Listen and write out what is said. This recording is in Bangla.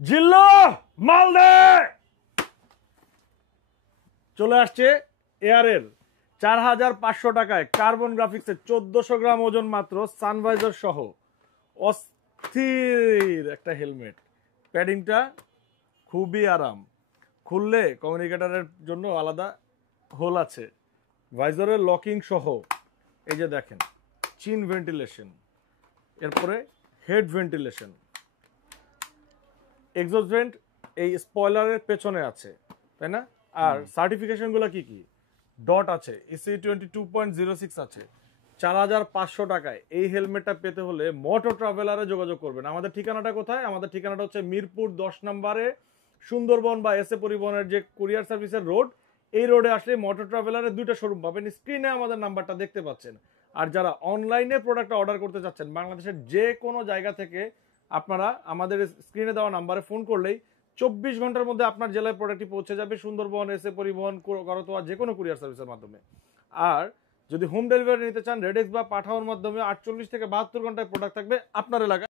জিল্লো মালদে চলে আসছে এয়ারের 4500 টাকায় কার্বন গ্রাফিক্সের 1400 গ্রাম ওজন মাত্র সানভাইজার সহ অস্থির একটা হেলমেট। প্যাডিংটা খুবই আরাম, খুললে কমিউনিকেটরের জন্য আলাদা হোল আছে, ভাইজারের লকিং সহ। এই যে দেখেন চিন ভেন্টিলেশন, এরপরে হেড ভেন্টিলেশন, এক্সস্ট ভেন্ট এই স্পয়লারের পেছনে আছে, তাই না? আর সার্টিফিকেশনগুলো কি কি? ডট আছে, ইসি 22.06 আছে। 4500 টাকায় এই হেলমেটটা পেতে হলে মোটো ট্রাভেলারে যোগাযোগ করবেন। আমাদের ঠিকানাটা কোথায়? আমাদের ঠিকানাটা হচ্ছে মিরপুর 10 নম্বরে সুন্দরবন বা এসএ পরিবহনের যে কুরিয়ার সার্ভিসের রোড, এই রোডে আসলে মোটো ট্রাভেলারের দুইটা শোরুম পাবেন। স্ক্রিনে আমাদের নাম্বারটা দেখতে পাচ্ছেন। আর যারা অনলাইনে প্রোডাক্টটা অর্ডার করতে চাচ্ছেন বাংলাদেশের যে কোনো জায়গা থেকে, আপনারা আমাদের স্ক্রিনে দেওয়া নাম্বারে ফোন করলেই 24 ঘন্টার মধ্যে আপনার জেলায় প্রোডাক্টটি পৌঁছে যাবে সুন্দরবন, এসএ পরিবহন, করতোয়া যে কোনো কুরিয়ার সার্ভিসের মাধ্যমে। আর যদি হোম ডেলিভারি নিতে চান রেডেক্স বা পাঠাওয়ার মাধ্যমে 48 থেকে 72 ঘন্টায় প্রোডাক্ট থাকবে আপনার এলাকায়।